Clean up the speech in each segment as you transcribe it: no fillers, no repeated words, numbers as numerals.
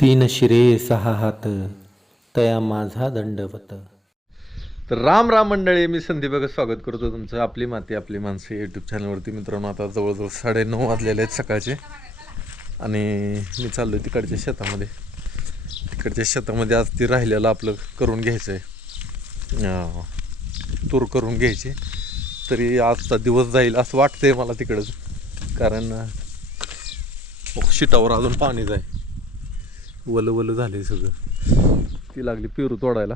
तीन शिरे सहा हात तया माझा दंडवत. तर राम राम मंडळी, मी संदीप बघा स्वागत करतो तुमचं आपली माती आपली माणसं यूट्यूब चॅनलवरती. मित्रांनो, आता जवळजवळ 9:30 वाजलेले आहेत सकाळचे आणि मी चाललो आहे तिकडच्या शेतामध्ये. तिकडच्या शेतामध्ये आज ती राहिलेलं आपलं करून घ्यायचं आहे, तूर करून घ्यायची. तरी आजचा दिवस जाईल असं वाटतंय मला तिकडंच, कारण शिटावर अजून पाणी जाय, वलं वलं झाले सगळं. ती लागली पेरू तोडायला.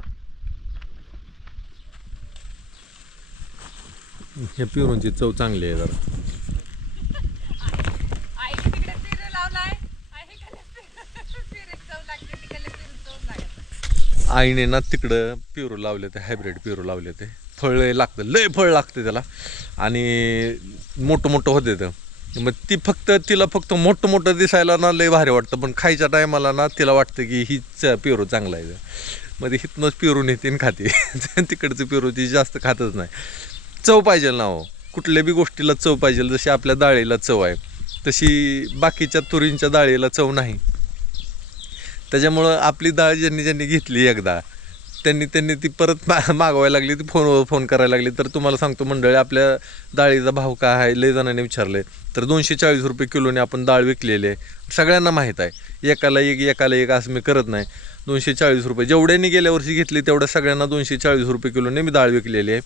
ह्या पेरूंची चव चांगली आहे जरा. आईने ना तिकडं पेरू लावले ते, हायब्रिड पेरू लावले ते. फळ लागतं, लय फळ लागतं त्याला आणि मोठं मोठं होते तर मग तिला फक्त मोठं मोठं दिसायला ना लय भारी वाटतं, पण खायच्या टायमाला ना तिला वाटतं की हीच पेरू चांगला आहे. मग हिथनंच पेरू नेते खाते. तिकडचं पेरू ती जास्त खातच नाही. चव पाहिजे ना हो, कुठल्या बी गोष्टीला चव पाहिजे. जशी आपल्या डाळीला चव आहे तशी बाकीच्या तुरींच्या डाळीला चव नाही. त्याच्यामुळं आपली डाळ ज्यांनी घेतली एकदा त्यांनी ती परत मागवायला लागली, ती फोन करायला लागली. तर तुम्हाला सांगतो मंडळी, आपल्या डाळीचा भाव काय आहे लय जणांनी विचारले तर 240 रुपये किलोने आपण डाळ विकलेली आहे. सगळ्यांना माहीत आहे, एकाला एक असं मी करत नाही. 240 रुपये जेवढ्यांनी गेल्या वर्षी घेतली तेवढ्या सगळ्यांना 240 रुपये किलोने मी डाळ विकलेली आहे.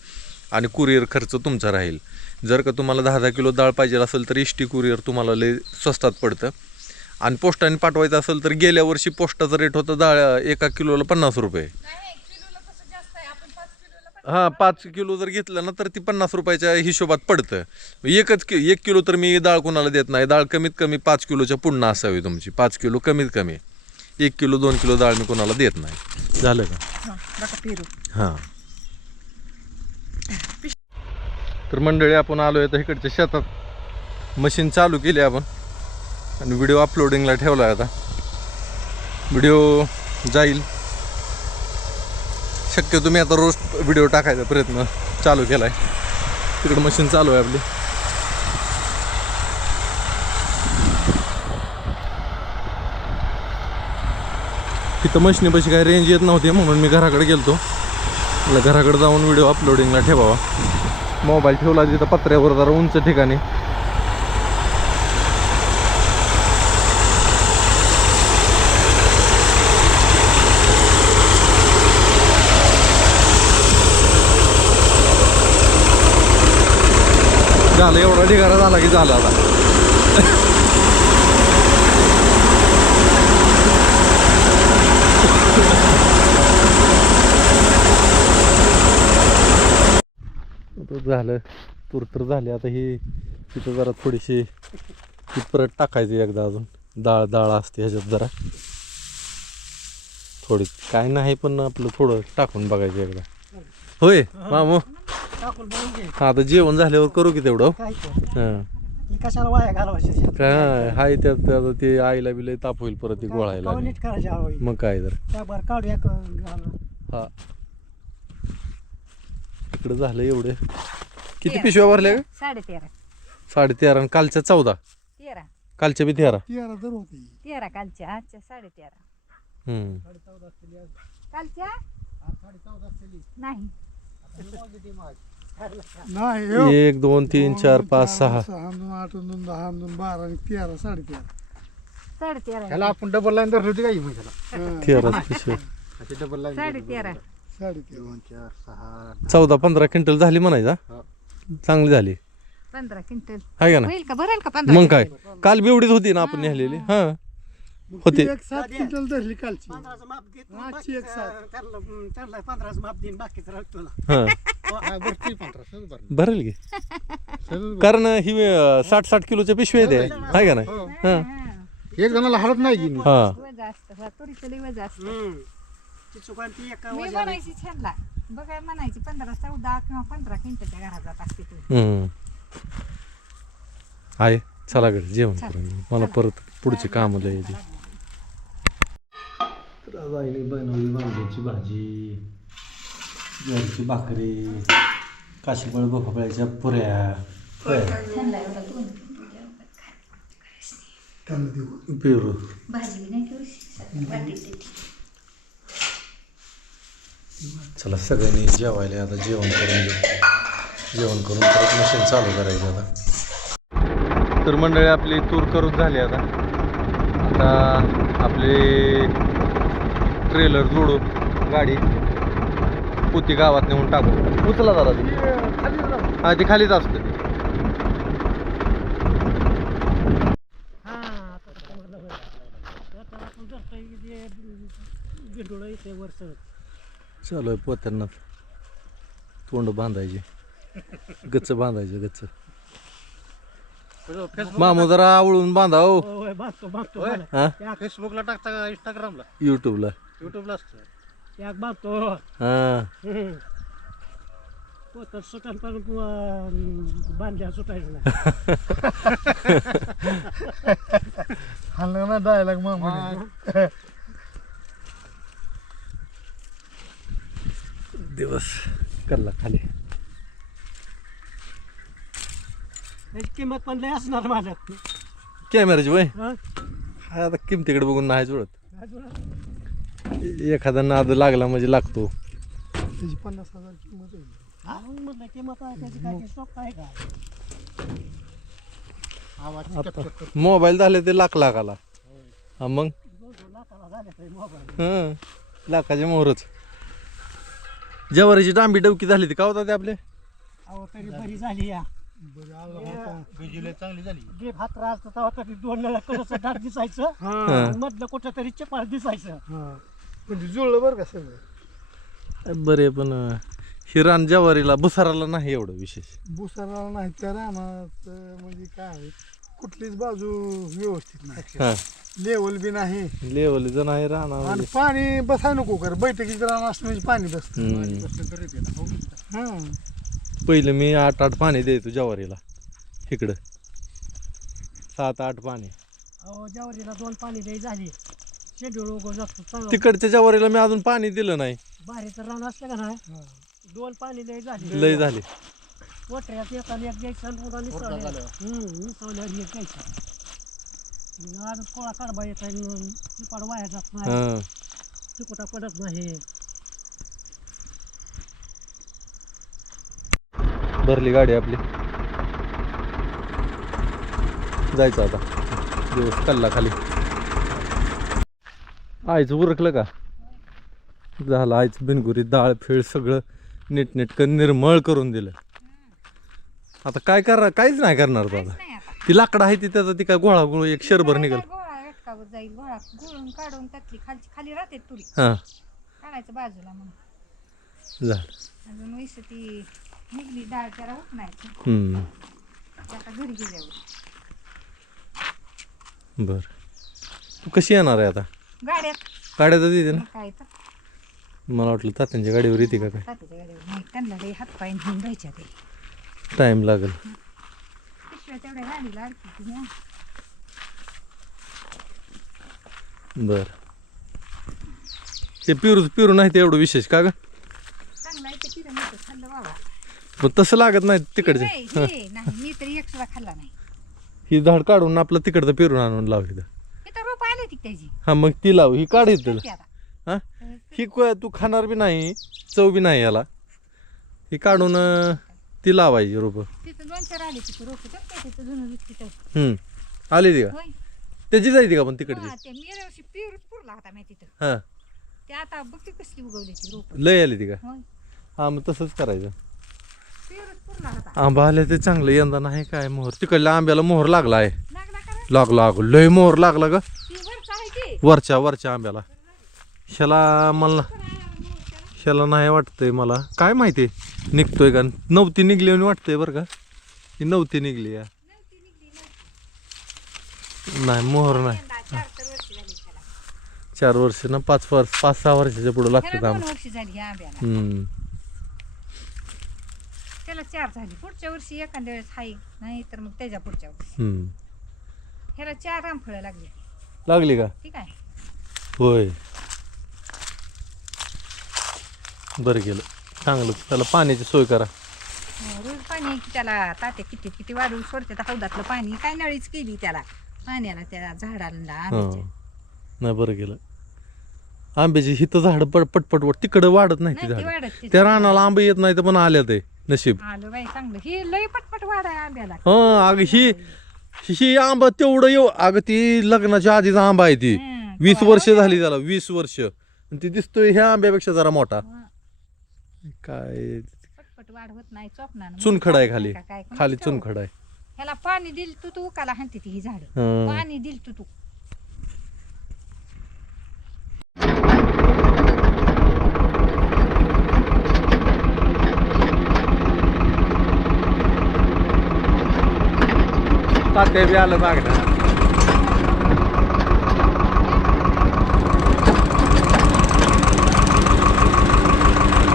आणि कुरिअर खर्च तुमचा राहील. जर का तुम्हाला 10 किलो डाळ पाहिजे असेल तर इष्टी कुरिअर तुम्हाला लय स्वस्तात पडतं. आणि पोस्टाने पाठवायचं असेल तर गेल्या वर्षी पोस्टाचा रेट होता डाळ 1 किलोला 50 रुपये. हां, 5 किलो जर घेतलं ना तर ती 50 रुपयाच्या हिशोबात पडतं. 1 किलो तर मी डाळ कोणाला देत नाही. डाळ कमीत कमी 5 किलोच्या पुन्हा असावी तुमची. 5 किलो कमीत कमी. 1 किलो 2 किलो डाळ मी कोणाला देत नाही. झालं का? हां. तर मंडळी, आपण आलो आहे तर इकडच्या शेतात मशीन चालू केली आपण आणि व्हिडिओ अपलोडिंगला ठेवला आहे. आता व्हिडिओ जाईल शक्यतो. मी आता रोज व्हिडिओ टाकायचा प्रयत्न चालू केला आहे. तिकडं मशीन चालू आहे आपली. तिथं मशीनीपाशी काही रेंज येत नव्हती म्हणून मी घराकडे गेलतो. मला घराकडे जाऊन व्हिडिओ अपलोडिंगला ठेवावा. मोबाईल ठेवला तिथं पत्र्यावर जरा उंच ठिकाणी. झालं, एवढा ढिगारा झाला की झालं आता. झालं, तूर तर झाली. आता ही तिथं जरा थोडीशी ती परत टाकायची एकदा अजून. डाळ असते ह्याच्यात जरा थोडी, काय नाही पण आपलं थोडं टाकून बघायचं एकदा. होय मामू, हा आता जेवण झाल्यावर करू की तेवढं. हां, कशाला वाया घालवायचे काय हाय त्यात ते आईला बी लय ताप होईल परत ती गोळायला. नीट करायचे मग काय तर. त्यावर काढूया हा, इकडं झालं एवढे. किती पिशव्या भरल्या का? 13.5. 13.5 आणि कालच्या 14. 13. कालच्या बी 13. 13 कालच्या, आजच्या 13.5. कालच्या नाही. 1 2 3 4 5 6 8 2 10 2 12 आणि 13 13.5. 13.5. त्याला आपण डबल लाईन धरली होती काही मग 13 पिशव्या. Double line 13.5. 2 4 6 14-15 क्विंटल झाली म्हणायचा. चांगली झाली. 15 क्विंटल आहे का ना? होईल का? भरेल का 15? मग काय, काल बी एवढीच होती ना आपण नेलेली. हा होती. 7 क्विंटल धरली कालची. 15चं माप घेत. आजची 15 15चं माप देईन, बाकीचं राहतो तुला. हा, भरती 15 भरेल की. कारण ही 60-60 किलोच्या पिशव्या येते, आहे का नाही? हा एक जणाला हलत नाही की. हा. वज असतं, तुरीचं लई वज असतं. ती चुकांती एका मी म्हणायची छानला बघा, म्हणायची 15 14 किंवा 15 क्विंटलच्या घरात जात असते तू. आहे. चला घरी जेवण करून, मला परत पुढची कामं द्यायची. तर आज आईने बनवली वांग्याची भाजी, ज्वारीची भाकरी, काशीफळ भोपळ्याच्या पुऱ्या. छान लागलं. त्यांना देऊ. पेरू भाजी बी नाही ठेवली वाटीत देते. चला सगळ्यांनी जेवायला आता जेवण करून घेऊ. जेवण करून परत मशीन चालू करायचं आता. तर मंडळी आपली टूर करून झाली आता आपले ट्रेलर जोडू गाडी पुती गावात नेऊन टाकू. उचला जरा ती. हा ती खालीच असते ती. चालू आहे पोत्यांना तोंड बांधायचे गच्च बांधायचे गच्च. मामू जरा आवळून बांधा हो. हा फेसबुकला टाकता का इंस्टाग्रामला युट्यूबला युट्यूबला असतं एक बांधतो. हा तर सुटान पण बांध्या सुटायचं नाही. हल्ला ना डायलॉग मग दिवस कल्ला खाली. त्याची किंमत पण लय असणार माझ्या. कॅमेराची वय हा? हा आता किमतीकडे बघून नाही जुळत. एखादा नाद लागला म्हणजे लागतो. त्याची 50,000 किंमत आहे. म्हटलं किंमत आहे त्याची काय स्टॉक आहे का? आता मोबाईल झाले ते लाखाला. हा मग लाखाला झाले ते मोबाईल. हा लाखाचे मोहरच. जवारीची डांबी डवकी झाली ती का होता ते आपले. अहो तरी बरी झाली या. चांगली झाली. जे भात राहत तेव्हा तरी 2 कडचं डाट दिसायचं. मधलं कुठं तरी चपाळ दिसायचं. म्हणजे जुळलं बरं का सगळं. बरे पण हिरान जवारीला भुसाराला नाही एवढं विशेष. भुसाराला नाही त्या रानात म्हणजे काय कुठलीच बाजू व्यवस्थित नाही. हा लेवल बी नाही. लेवल जण आहे राहणार. आणि पाणी बसाय नको कर. बैठकीचं रान असं म्हणजे पाणी बसतं. पहिलं मी 8 पाणी द्यायचो जवारीला इकडं 7-8 पाणी. अहो जवारीला 2 पाणी द्याय झाली. शेड्यूल उगव जास्त तिकडच्या जवारीला मी अजून पाणी दिलं नाही. बाहेरचं रान असलं का नाही 2 पाणी द्याय झाली. लय झाले. पोटऱ्यात एकाला एक द्यायचं आणि पुन्हा निसवल्यावर एक द्यायचं. आज कोळा काढबा येत आहे. चिपाड वाया जात नाही. हा चिकोटा पडत नाही. भरली गाडी आपली. जायचं आता. दिवस कल्ला खाली. आईचं उरकलं का झालं. आईचं बिनगुरी डाळ फेळ सगळं नीटनेटकं निर्मळ करून दिलं. आता काय करणार काहीच नाही करणार तो आता. नाही आता ती लाकडं आहे ती त्याचा ती काय गोळा गोळ एक शरभर निघाल. गोळा एकटावर जाईल. गोळा गुळून काढून त्यातली खाली राहते तुरी हा काढायचं बाजूला म्हणून. झालं. अजून वैसे ती निघली डाळ त्याला उठणायची. आता घरी गेल्यावर बर तू कशी येणार आहे आता. गाड्यात गाड्यात येते ना. मग काय तर मला वाटलं तात्यांच्या गाडीवर येते का काय. तात्याच्या गाडीवर नाही. त्यांना काही हातपाय घेऊन जायच्या ते टाइम लागेल. पिशव्या तेवढ्या गाडीला अडकी ती. बर ते पिरू नाही ते एवढं विशेष का ग. चांगला आहे ते तिथं मोठं खाल्लं बाबा. पण तसं लागत नाही तिकडचे. हे नाही मी तरी एक सुद्धा खाल्ला नाही. ही झाड काढून आपलं तिकडचं पिरून आणून लाव इथं. इथं रोप आले ती त्याची. हा मग ती लाव. ही काढ इथं. ती आता. हा ही तू खाणार बी नाही चव बी नाही याला. ही काढून ती लावायची रोप. तिथं 2-4 आले तिथं रोप. तिथं जुनं तिथं आली ती का होय. त्याची जायती का पण तिकडची. हा, ते मेल्या वर्षी पेरूच पुरला होता मी तिथं. हा ते आता बघते कसली उगवली ती रोप. लय आली ती का. होय हा मग तसंच करायचं. पेरूच पुरला होता. आंबा आले ते चांगलं यंदा नाही काय मोहर. तिकडल्या आंब्याला मोहर लागला आहे. लागला का रे? लागला लय मोहर लागला ग ती वरचं आहे की. वरच्या आंब्याला. ह्याला नाही वाटतंय मला काय माहिती निघतोय का. नवती निघली आणि वाटतंय बरं का. ही नवती निघली या. नव्हती निघली नव्हती. नाही मोहर नाही. यंदा 4 वर्ष झाली त्याला. 4 वर्ष ना 5-6 वर्षाच्या पुढे लागतात त्याला 2 आंबा. वर्ष झाली ह्या आंब्याला. त्याला 4 झाली. पुढच्या वर्षी एखाद्या वेळेस हाय नाही तर मग त्याच्या पुढच्या वर्षी. ह्याला 4 रामफळं लागली. लागली का. ठीक आहे. होय बरं गेलं चांगलं. त्याला पाण्याची सोय करा. रोज पाणी त्याला ताटे किती वाढून सोडते हौदातलं पाणी. काय नळीच केली त्याला. पाण्याला त्या झाडाला हा आंब्याच्या. नाही बरं गेलं. आंब्याची हिथं झाड पटपट तिकडं वाढत नाही ती नाही ती झाड. वाढत तिथं. त्या रानाला आंबे येत नाही तर पण आल्या ते नशीब. आलं बाई चांगलं ही लय पटपट वाढ आहे आंब्याला. हा अगं ही आंबा तेवढं अगं ती लग्नाच्या आधीचा आंबा आहे ती. 20 वर्ष झाली त्याला 20 वर्ष. आणि ती दिसतोय ह्या आंब्यापेक्षा जरा मोठा. काय पटपट वाढ होत नाही चोपणार चुनखड आहे खाली. खाली चुनखड आहे. ह्याला पाणी दिल तू उकाला हाणते ती ही झाड. हं. पाणी दिल तू तात्या बी आलं मागणं.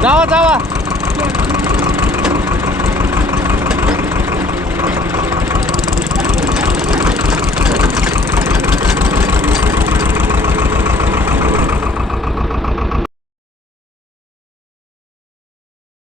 जावा जावा